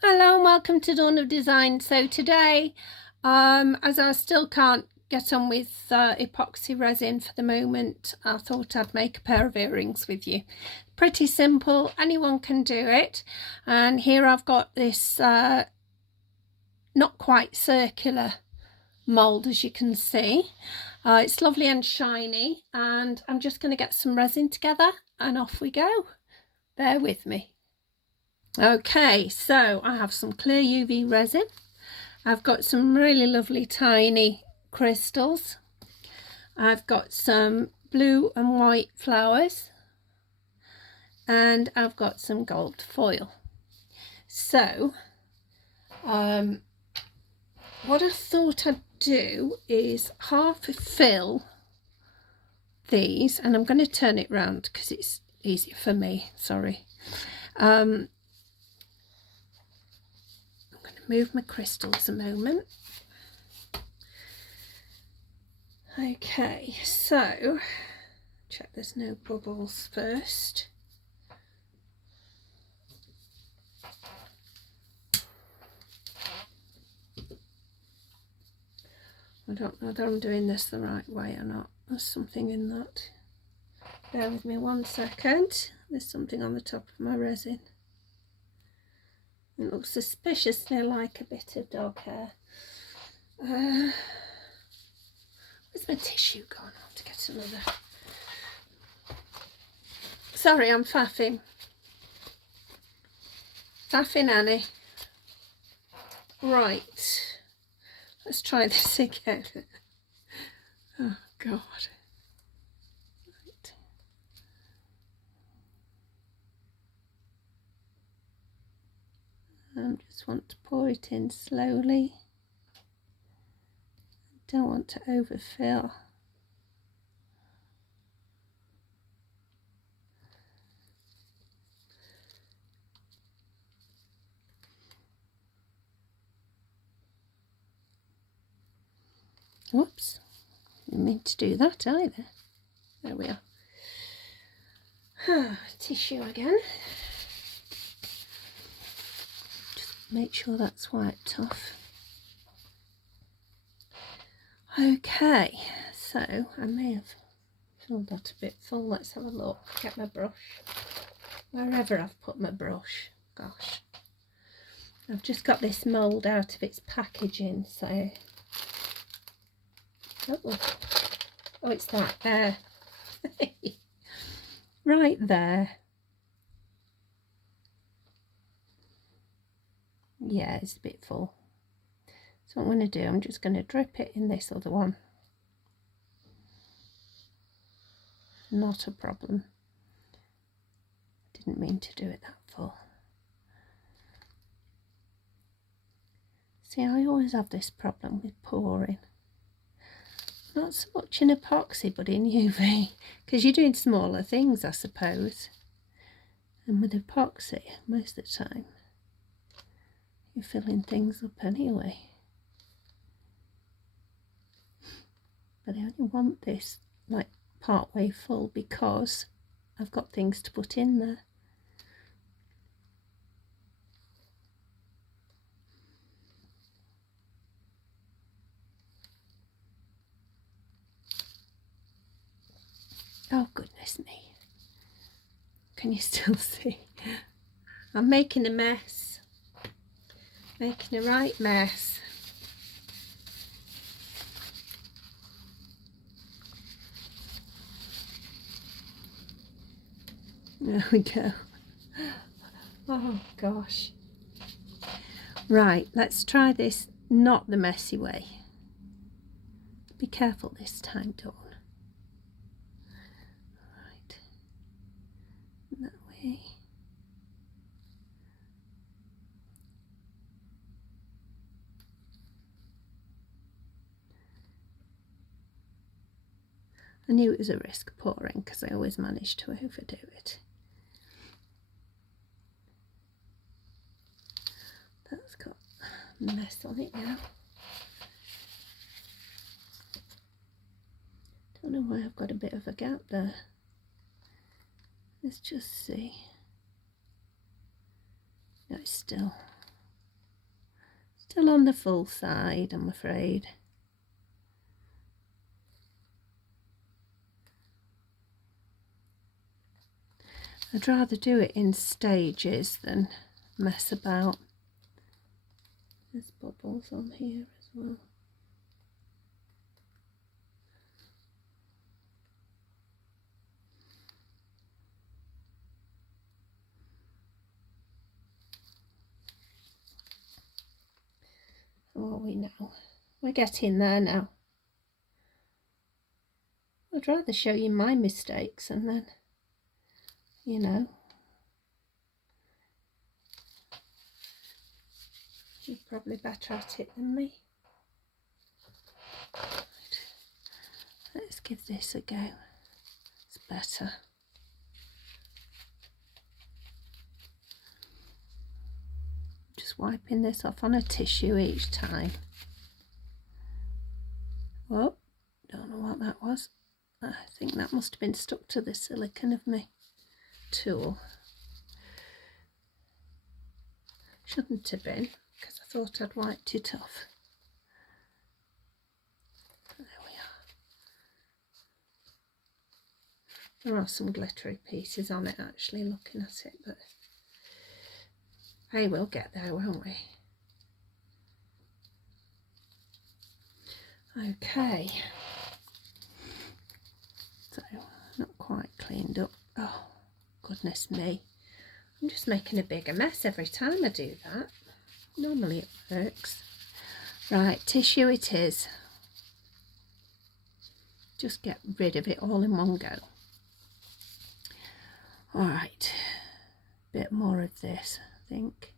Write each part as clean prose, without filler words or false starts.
Hello and welcome to Dawn of Design. So today, as I still can't get on with epoxy resin for the moment, I thought I'd make a pair of earrings with you. Pretty simple, anyone can do it. And here I've got this not quite circular mold, as you can see. It's lovely and shiny, and I'm just going to get some resin together and off we go. Bear with me. Okay, so I have some clear UV resin. I've got some really lovely tiny crystals. I've got some blue and white flowers, and I've got some gold foil. So what I thought I'd do is half fill these, and I'm going to turn it round because it's easier for me, sorry. I'm going to move my crystals a moment. Okay, so check there's no bubbles first. I don't know whether I'm doing this the right way or not. There's something in that. Bear with me 1 second. There's something on the top of my resin. It looks suspiciously like a bit of dog hair. Where's my tissue gone? I'll have to get another. Sorry, I'm faffing. Faffing Annie. Right. Let's try this again. Oh, God. Right. I just want to pour it in slowly. Don't want to overfill. Whoops, didn't mean to do that either. There we are. Tissue again. Just make sure that's wiped off. Okay, so I may have filled that a bit full. Let's have a look. Get my brush. Wherever I've put my brush. Gosh. I've just got this mould out of its packaging, so... Oh, it's that there. Right there. Yeah, it's a bit full. So what I'm going to do, I'm just going to drip it in this other one. Not a problem. Didn't mean to do it that full. See, I always have this problem with pouring. Not so much in epoxy, but in UV, because you're doing smaller things, I suppose. And with epoxy, most of the time, you're filling things up anyway. But I only want this like part way full because I've got things to put in there. Oh, goodness me. Can you still see? I'm making a mess. Making a right mess. There we go. Oh, gosh. Right, let's try this not the messy way. Be careful this time, Dawn. That way. I knew it was a risk pouring because I always manage to overdo it. That's got a mess on it now. Don't know why I've got a bit of a gap there. Let's just see. No, it's still Still on the full side, I'm afraid. I'd rather do it in stages than mess about. There's bubbles on here as well. How are we now? We're getting there now. I'd rather show you my mistakes and then, you know, you're probably better at it than me. Let's give this a go. It's better. Just wiping this off on a tissue each time. Oh, don't know what that was. I think that must have been stuck to the silicone of my tool. Shouldn't have been, because I thought I'd wiped it off. There we are. There are some glittery pieces on it actually, looking at it, but hey, we'll get there, won't we? Okay. So, not quite cleaned up. Oh, goodness me. I'm just making a bigger mess every time I do that. Normally it works. Right, tissue it is. Just get rid of it all in one go. Alright, bit more of this, I think.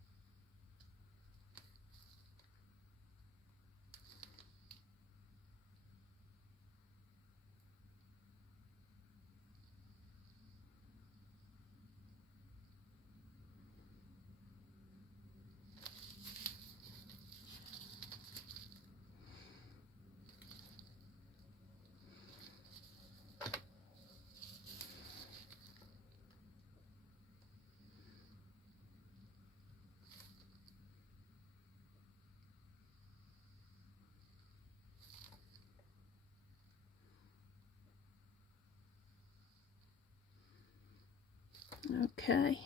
Okay,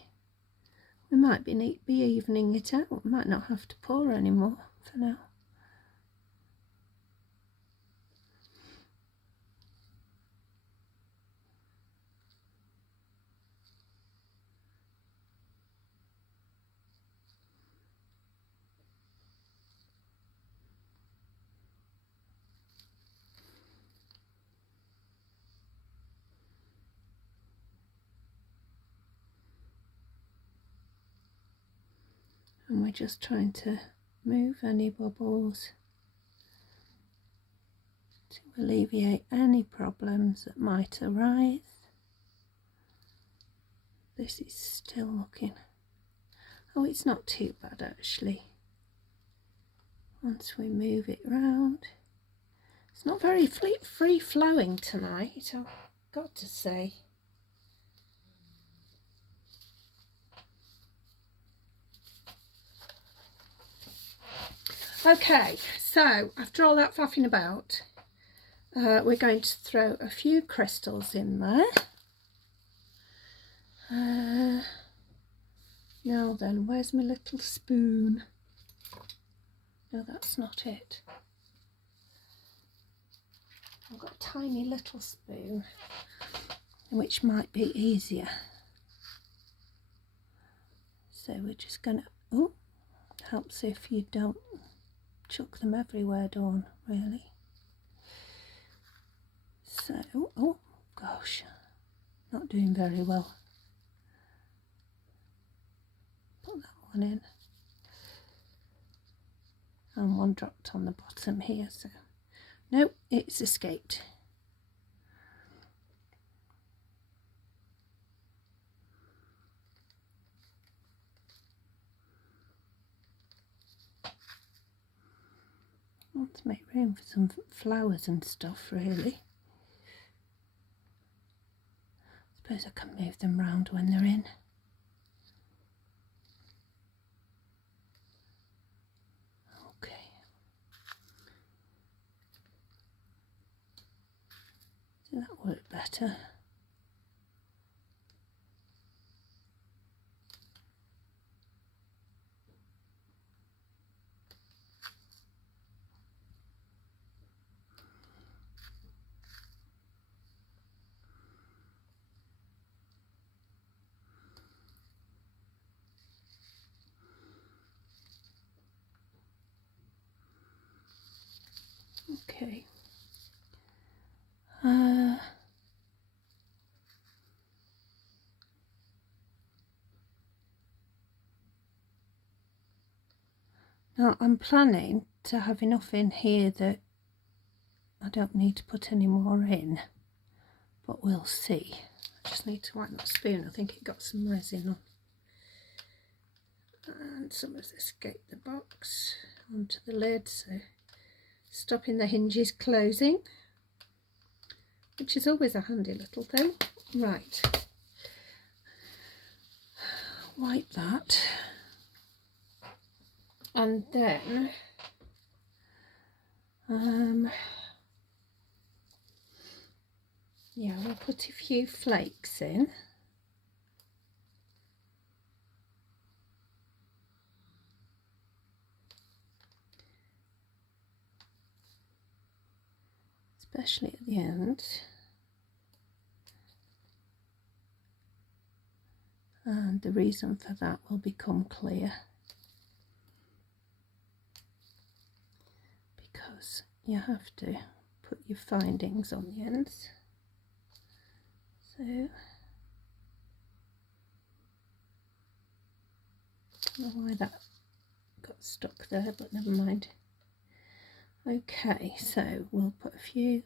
we might be evening it out. We might not have to pour anymore for now. And we're just trying to move any bubbles to alleviate any problems that might arise. This is still looking, oh, it's not too bad actually. Once we move it round, it's not very free flowing tonight, I've got to say. Okay, so after all that faffing about, we're going to throw a few crystals in there. Now then, where's my little spoon? No, that's not it. I've got a tiny little spoon, which might be easier. So we're just going to, oh, helps if you don't chuck them everywhere, Dawn, really. So, oh gosh, not doing very well. Put that one in. And one dropped on the bottom here, so no, it's escaped. I want to make room for some flowers and stuff, really. I suppose I can move them round when they're in. think that worked better. Okay. Now I'm planning to have enough in here that I don't need to put any more in, but we'll see. I just need to wipe my spoon. I think it got some resin on, and some has escaped the box onto the lid, so stopping the hinges closing, which is always a handy little thing. Right, wipe that, and then yeah, we'll put a few flakes in. Especially at the end. And the reason for that will become clear, because you have to put your findings on the ends. So, I don't know why that got stuck there, but never mind. Okay, so we'll put a few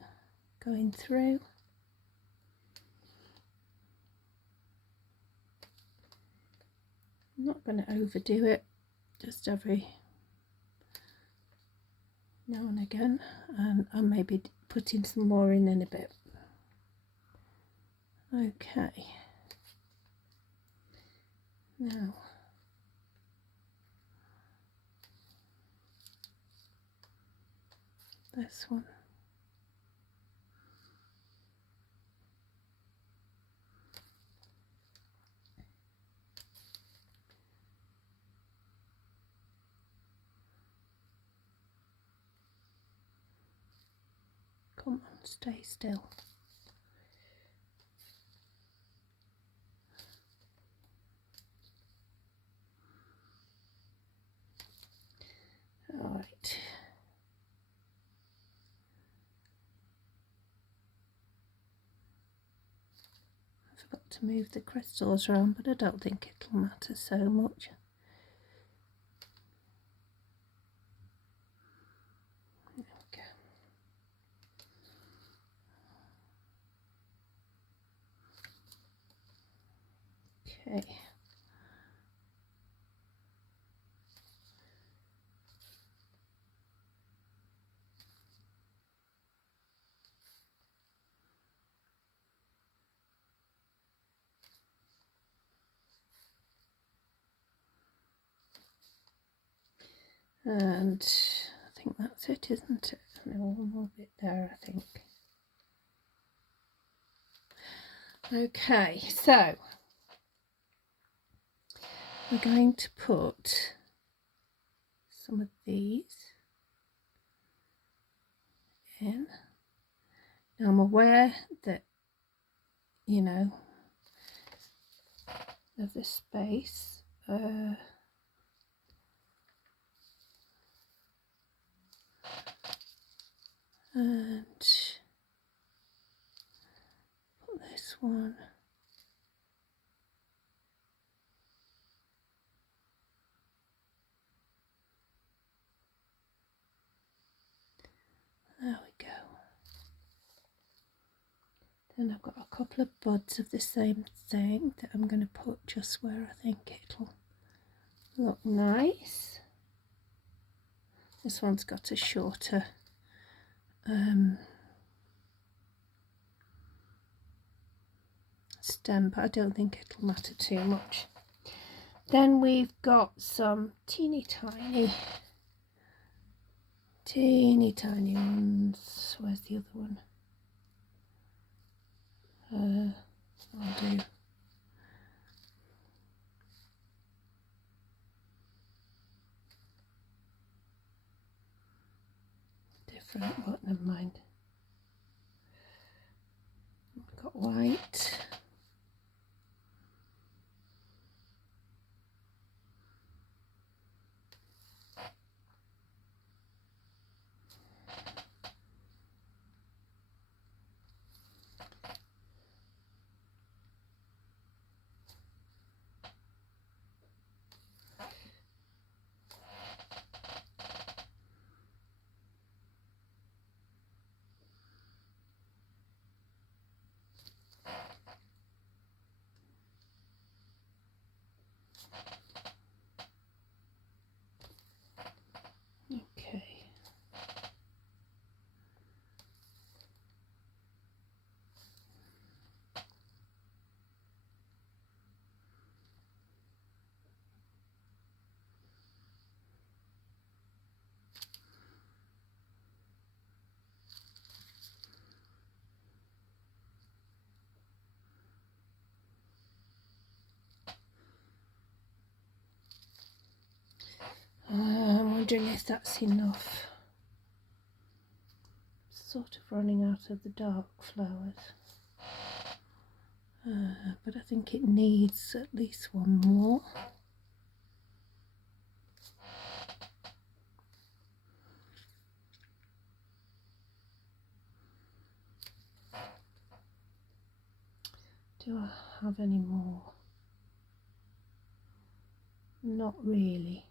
going through. I'm not going to overdo it, just every now and again, and I'll maybe putting some more in a bit. Okay, now this one. Come on, stay still. All right. I forgot to move the crystals around, but I don't think it'll matter so much. There we go. Okay. And I think that's it, isn't it? No, one more bit there, I think. Okay, so we're going to put some of these in. Now I'm aware that, you know, of the space. And put this one. There we go. Then I've got a couple of buds of the same thing that I'm going to put just where I think it'll look nice. This one's got a shorter stem, but I don't think it'll matter too much. Then we've got some teeny tiny ones. Where's the other one? I'll do different, but never mind. I've got white. Okay. I'm wondering if that's enough. Sort of running out of the dark flowers, but I think it needs at least one more. Do I have any more? Not really.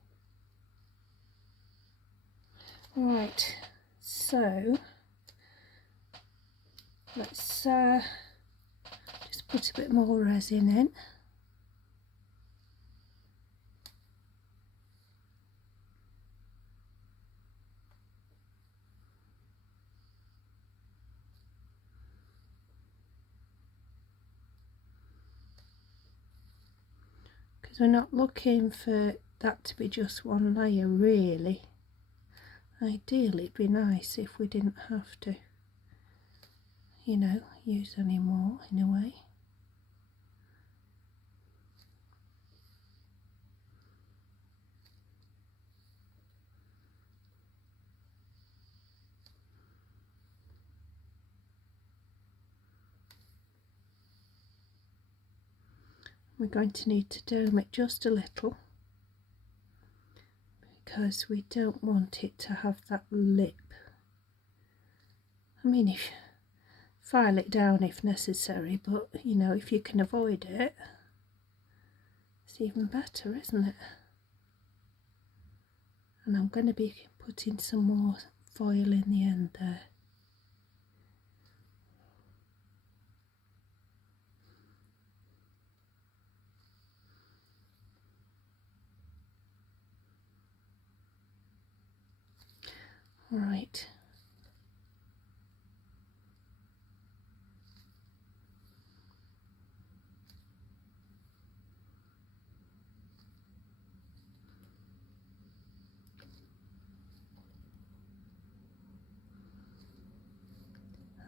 Right, so let's just put a bit more resin in. Because we're not looking for that to be just one layer really. Ideally it'd be nice if we didn't have to, you know, use any more in a way. We're going to need to dome it just a little because we don't want it to have that lip. I mean, if file it down if necessary, but you know, if you can avoid it, it's even better, isn't it? And I'm going to be putting some more foil in the end there. Right.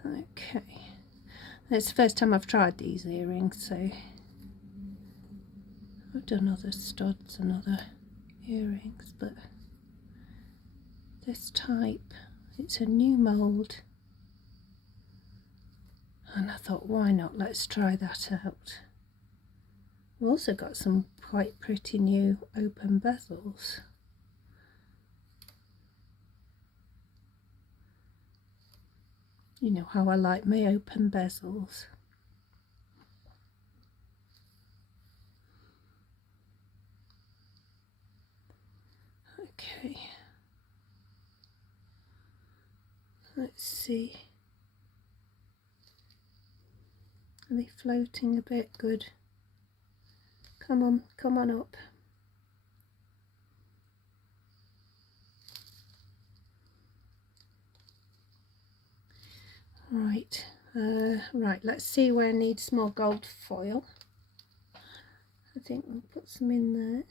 Okay. It's the first time I've tried these earrings, so I've done other studs and other earrings, but this type, it's a new mould. And I thought, why not? Let's try that out. We've also got some quite pretty new open bezels. You know how I like my open bezels. Okay. Let's see. Are they floating a bit? Good. Come on up. Right, right, let's see where it needs more gold foil. I think we'll put some in there.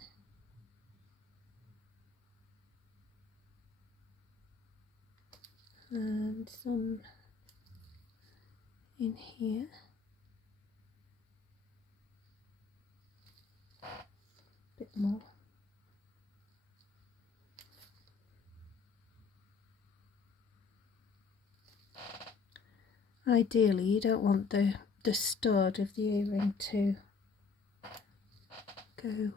And some in here. more. Ideally, you don't want the stud of the earring to go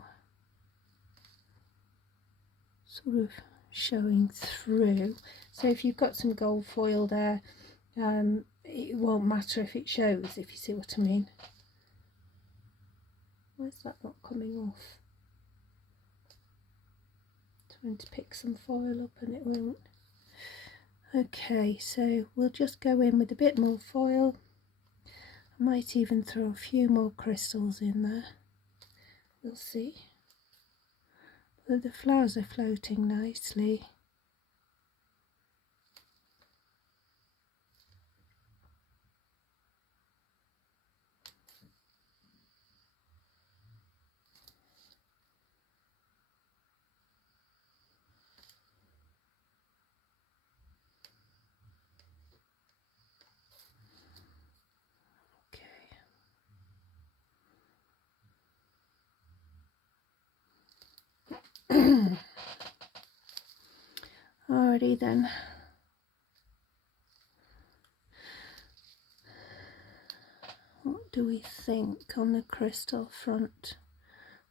sort of showing through. So if you've got some gold foil there, it won't matter if it shows, if you see what I mean. Why is that not coming off? Trying to pick some foil up and it won't. Okay, so we'll just go in with a bit more foil. I might even throw a few more crystals in there. We'll see. But the flowers are floating nicely. Alrighty then. What do we think on the crystal front?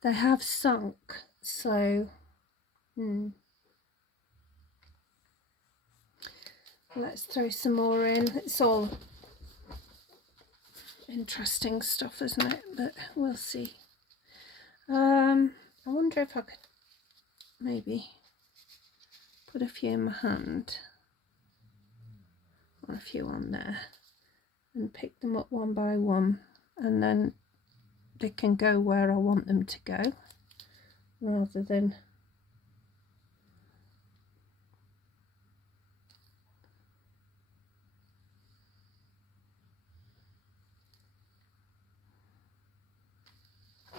They have sunk, so let's throw some more in. It's all interesting stuff, isn't it? But we'll see. I wonder if I could maybe put a few in my hand, or a few on there, and pick them up one by one, and then they can go where I want them to go, rather than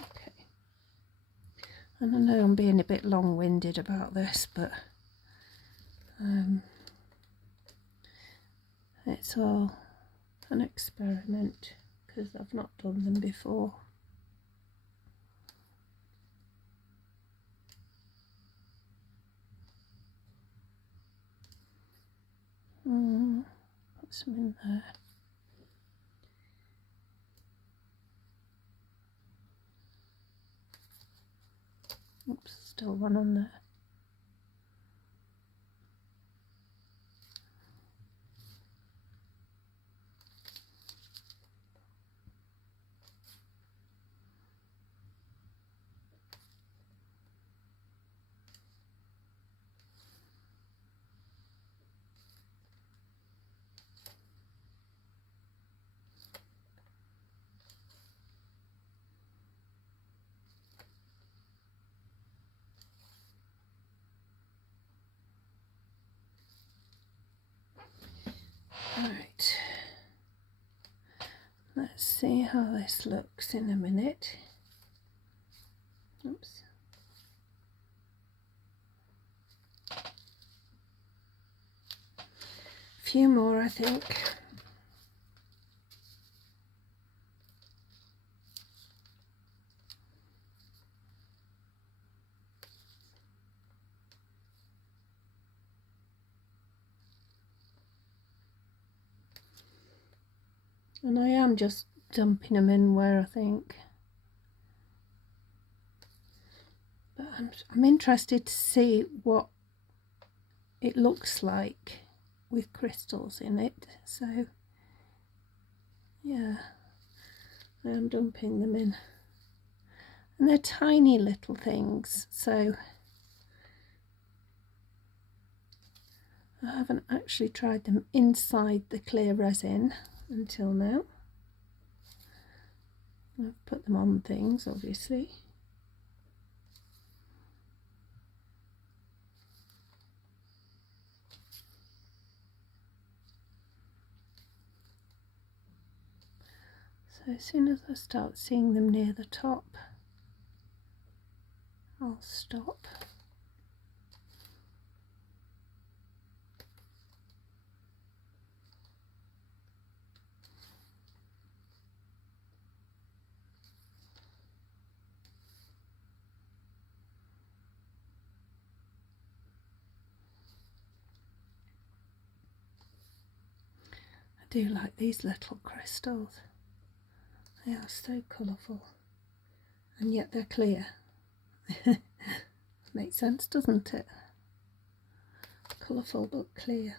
okay. And I know I'm being a bit long-winded about this, but it's all an experiment because I've not done them before. Put some in there. Oops, still one on there. Alright, let's see how this looks in a minute. Oops. A few more, I think. And I am just dumping them in where I think. But I'm interested to see what it looks like with crystals in it. So yeah, I am dumping them in. And they're tiny little things, so I haven't actually tried them inside the clear resin until now. I've put them on things, obviously. So as soon as I start seeing them near the top, I'll stop. do like these little crystals. They are so colourful, and yet they're clear. Makes sense, doesn't it? Colourful but clear.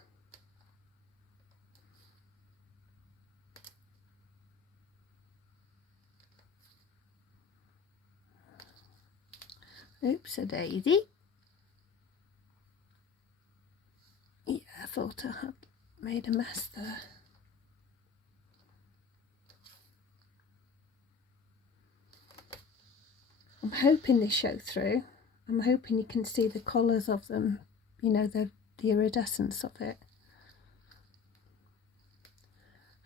Oops a daisy. Yeah, I thought I had made a mess there. I'm hoping they show through. I'm hoping you can see the colours of them, you know, the iridescence of it.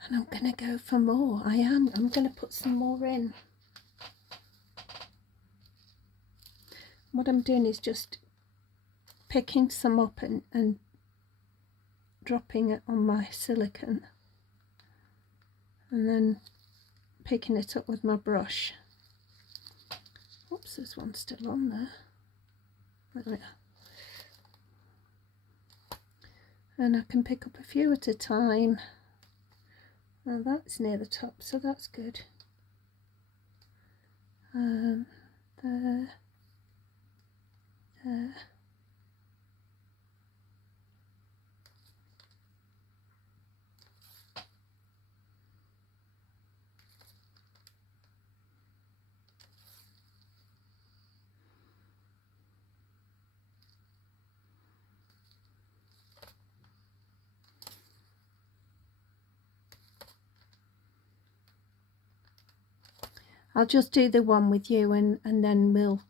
And I'm going to go for more. I'm going to put some more in. What I'm doing is just picking some up and dropping it on my silicone, and then picking it up with my brush. Oops, there's one still on there. There we are. And I can pick up a few at a time. Well, that's near the top, so that's good. There, there. I'll just do the one with you and then we'll,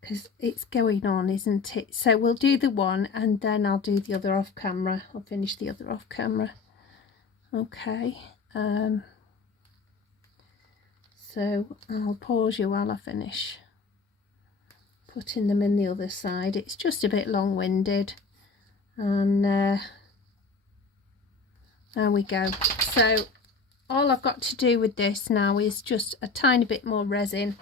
because it's going on, isn't it? So we'll do the one and then I'll do the other off camera. I'll finish the other off camera. Okay. So I'll pause you while I finish putting them in the other side. It's just a bit long-winded, and there we go. So all I've got to do with this now is just a tiny bit more resin,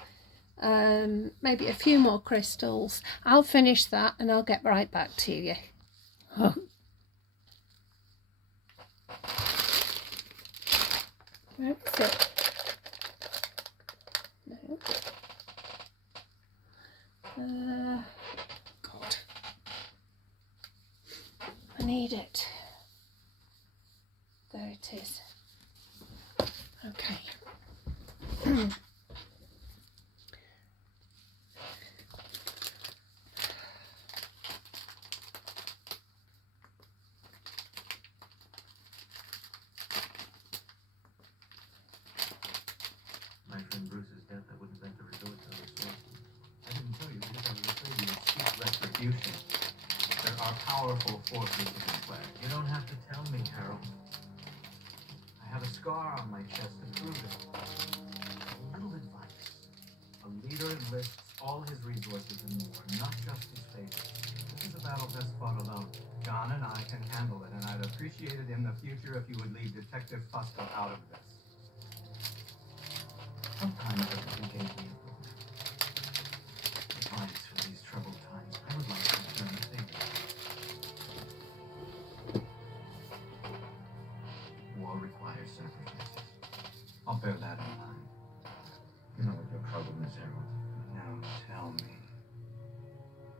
maybe a few more crystals. I'll finish that and I'll get right back to you. Oh. That's it. No. God, I need it. There it is. Okay. My friend Bruce's death, I wouldn't let the resort to the source. I didn't tell you because I was afraid you would seek retribution. There are powerful forces in play. You don't have to tell me, Harold. I have a scar on my chest to prove it. A little advice. A leader enlists all his resources and more, not just his favorites. This is a battle best fought alone. John and I can handle it, and I'd appreciate it in the future if you would leave Detective Fusco out of this. Sometimes you gave me advice for these troubled times. I would like to return the favor. War requires sacrifices. I'll bear that in mind. You know what your problem is, Harold. Now tell me.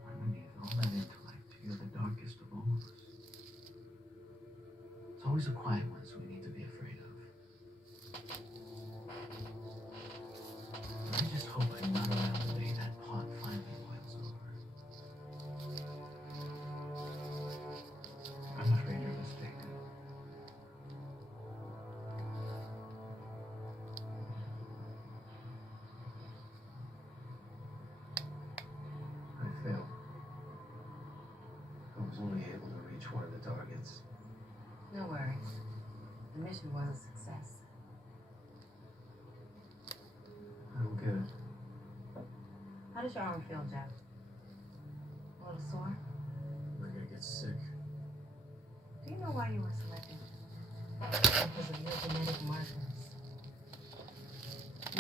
Underneath all that intellect, you're the darkest of all of us. It's always the quiet ones we need to be afraid of. I just hope I'm not around the day that pot finally boils over. I'm afraid you're mistaken. I failed. I was only able to reach one of the targets. No worries. The mission was a success. I'm good. How does your arm feel, Jeff? A little sore? We're gonna get sick. Do you know why you were selected? Because of your genetic markers.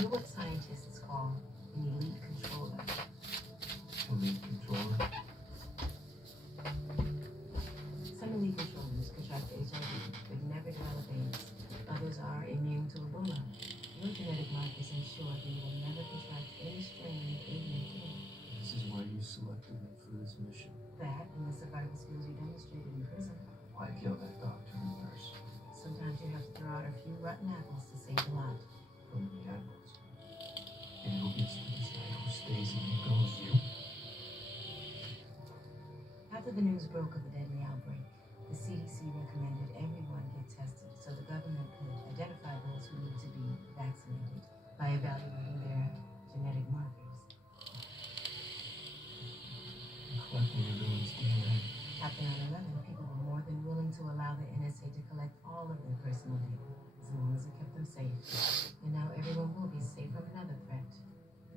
You're what scientists call an elite controller. Elite controller. Some elite controllers contract HIV. After the news broke of the deadly outbreak, the CDC recommended everyone get tested so the government could identify those who need to be vaccinated by evaluating their genetic markers. Collecting everyone's DNA. After 9/11, people were more than willing to allow the NSA to collect all of their personal data, as long as it kept them safe. And now everyone will be safe from another threat.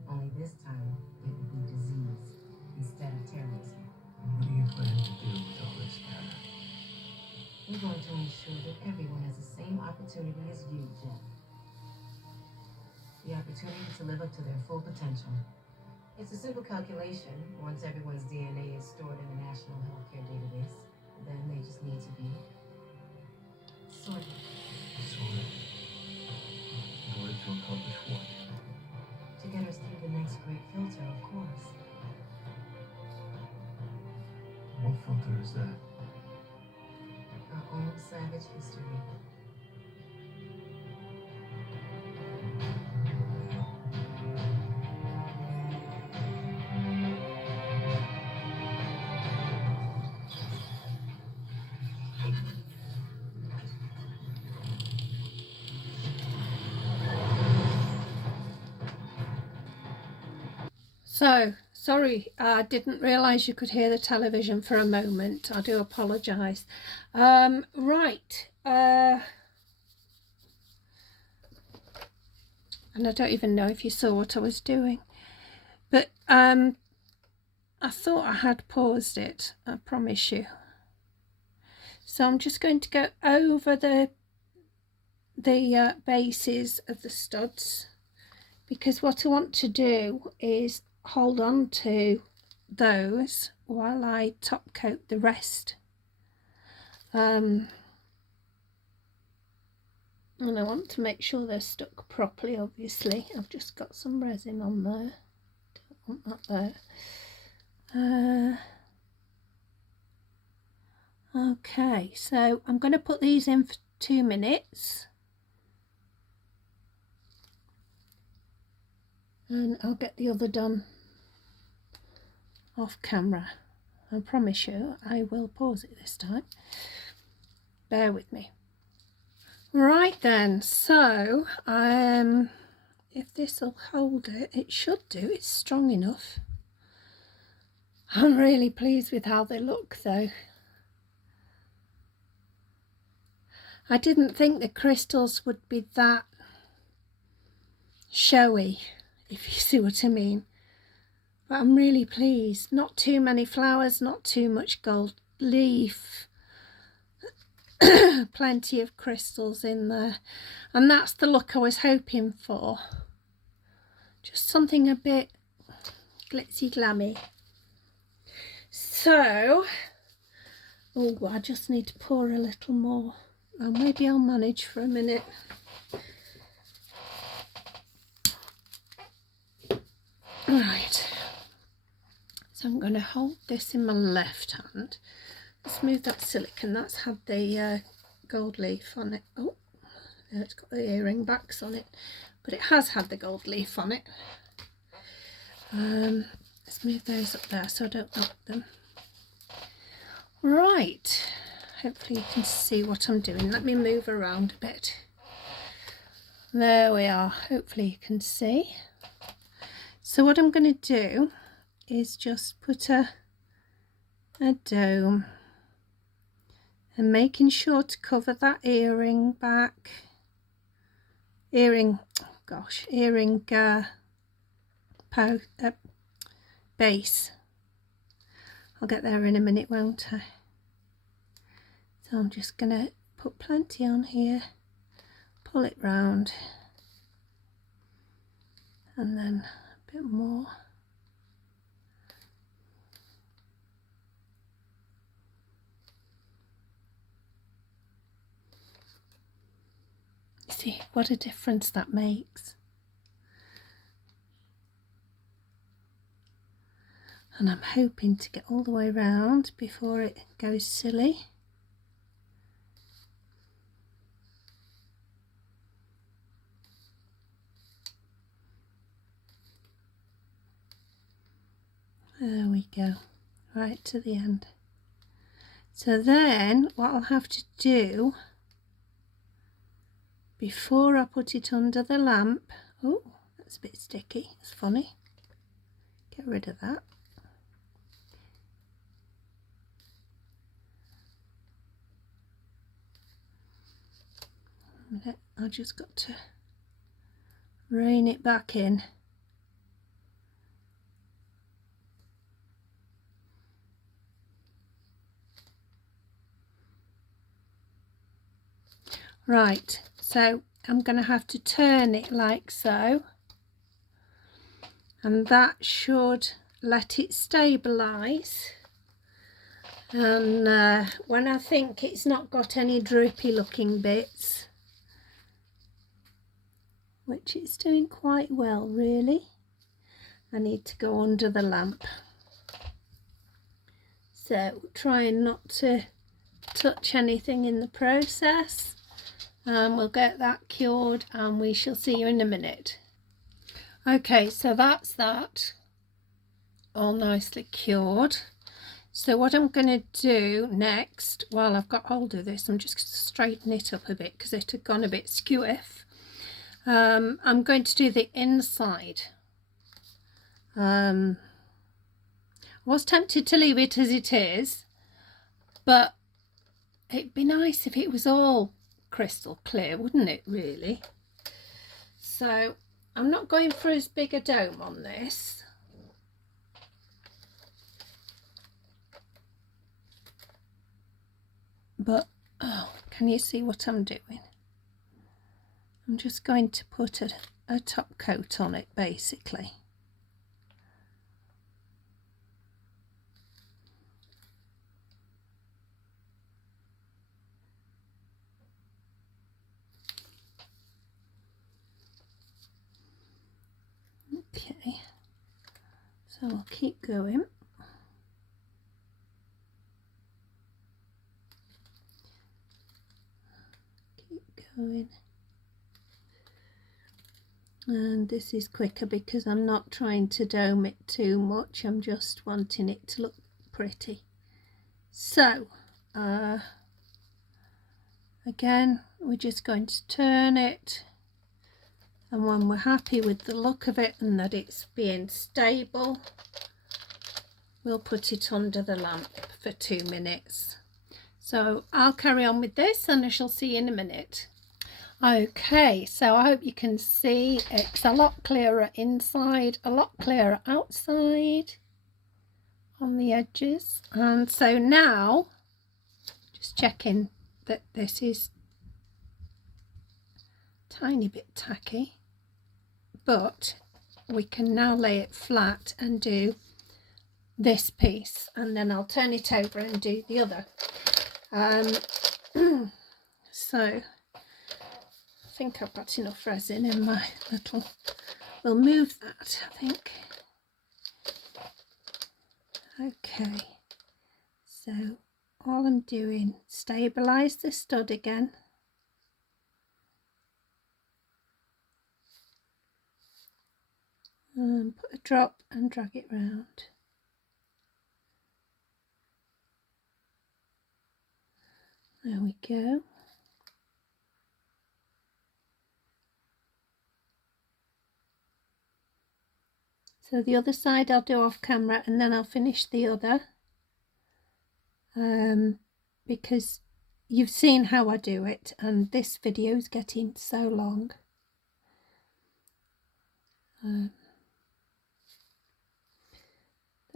Only this time, it will be disease instead of terrorism. What do you plan to do with all this data? We're going to ensure that everyone has the same opportunity as you, Jeff. The opportunity to live up to their full potential. It's a simple calculation. Once everyone's DNA is stored in the National Healthcare Database, then they just need to be sorted. Sorted. In order to accomplish what? To get us through the next great filter, of course. What filter is that? Our own savage history. So, sorry, I didn't realise you could hear the television for a moment. I do apologise. Right. And I don't even know if you saw what I was doing. But I thought I had paused it, I promise you. So I'm just going to go over the bases of the studs, because what I want to do is hold on to those while I top coat the rest. And I want to make sure they're stuck properly, obviously. I've just got some resin on there. Don't want that there. Okay, so I'm going to put these in for 2 minutes. And I'll get the other done off camera. I promise you I will pause it this time. Bear with me. Right then, so if this will hold it, it should do. It's strong enough. I'm really pleased with how they look though. I didn't think the crystals would be that showy, if you see what I mean. But I'm really pleased. Not too many flowers, not too much gold leaf. Plenty of crystals in there. And that's the look I was hoping for. Just something a bit glitzy glammy. So, oh, I just need to pour a little more. Well, maybe I'll manage for a minute. Right. So I'm going to hold this in my left hand. Smooth that silicone. That's had the gold leaf on it. Oh, it's got the earring backs on it, but it has had the gold leaf on it. Let's move those up there so I don't knock them. Right, hopefully you can see what I'm doing. Let me move around a bit. There we are, hopefully you can see. So what I'm going to do is just put a dome and making sure to cover that earring back. Earring base. I'll get there in a minute, won't I? So I'm just going to put plenty on here, pull it round, and then a bit more. See what a difference that makes. And I'm hoping to get all the way around before it goes silly. There we go, right to the end. So then what I'll have to do before I put it under the lamp, oh, that's a bit sticky, it's funny, get rid of that. I just got to rein it back in. Right, so I'm going to have to turn it like so, and that should let it stabilise. And when I think it's not got any drippy looking bits, which it's doing quite well really, I need to go under the lamp. So trying not to touch anything in the process. We'll get that cured and we shall see you in a minute. Okay, so that's that all nicely cured. So what I'm going to do next, while I've got hold of this, I'm just going to straighten it up a bit because it had gone a bit skewiff. I'm going to do the inside. I was tempted to leave it as it is, but it'd be nice if it was all crystal clear, wouldn't it really? So I'm not going for as big a dome on this. But oh, can you see what I'm doing? I'm just going to put a top coat on it basically. Okay, so I'll keep going. Keep going. And this is quicker because I'm not trying to dome it too much, I'm just wanting it to look pretty. So again, we're just going to turn it, and when we're happy with the look of it and that it's being stable, we'll put it under the lamp for 2 minutes. So I'll carry on with this and I shall see you in a minute. Okay, so I hope you can see it's a lot clearer inside, a lot clearer outside on the edges. And so now, just checking that this is a tiny bit tacky, but we can now lay it flat and do this piece, and then I'll turn it over and do the other. So I think I've got enough resin in my little, we'll move that I think. Okay, so all I'm doing, stabilise the stud again. And put a drop and drag it round. There we go. So the other side I'll do off camera and then I'll finish the other, because you've seen how I do it and this video is getting so long. That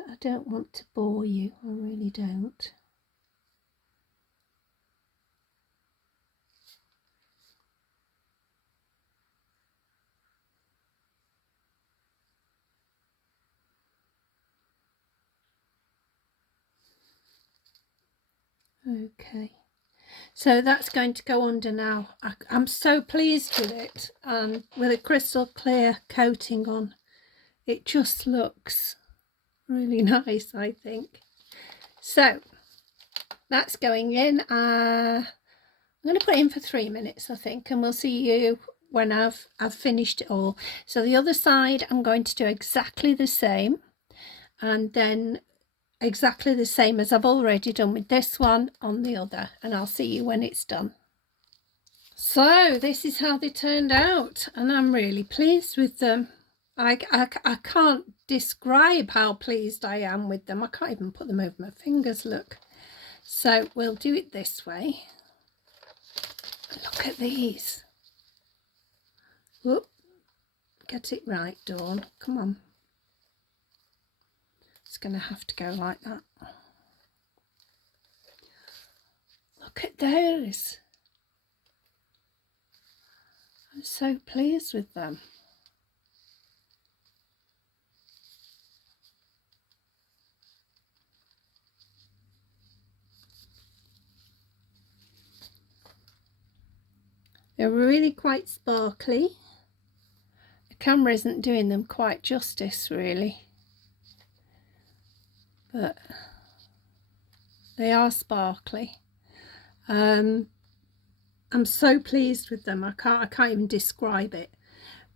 I don't want to bore you, I really don't. Okay, so that's going to go under now. I'm so pleased with it, and with a crystal clear coating on, it just looks really nice, I think. So that's going in. I'm going to put it in for 3 minutes, I think, and we'll see you when I've finished it all. So the other side I'm going to do exactly the same, and then exactly the same as I've already done with this one on the other, and I'll see you when it's done. So this is how they turned out, and I'm really pleased with them. I can't describe how pleased I am with them. I can't even put them over my fingers, look. So we'll do it this way. Look at these. Whoop. Get it right, Dawn. Come on. It's going to have to go like that. Look at those. I'm so pleased with them. They're really quite sparkly. The camera isn't doing them quite justice, really. But they are sparkly. I'm so pleased with them. I can't even describe it.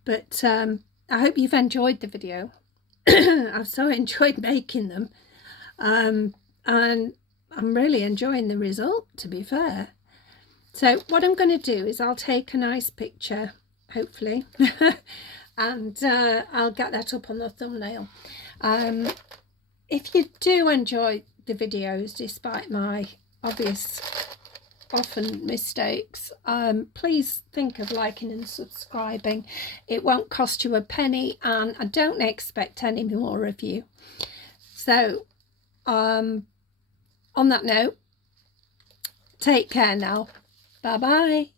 But I hope you've enjoyed the video. I've so enjoyed making them. And I'm really enjoying the result, to be fair. So what I'm going to do is I'll take a nice picture, hopefully, and I'll get that up on the thumbnail. If you do enjoy the videos, despite my obvious often mistakes, please think of liking and subscribing. It won't cost you a penny, and I don't expect any more of you. So on that note, take care now. Bye bye.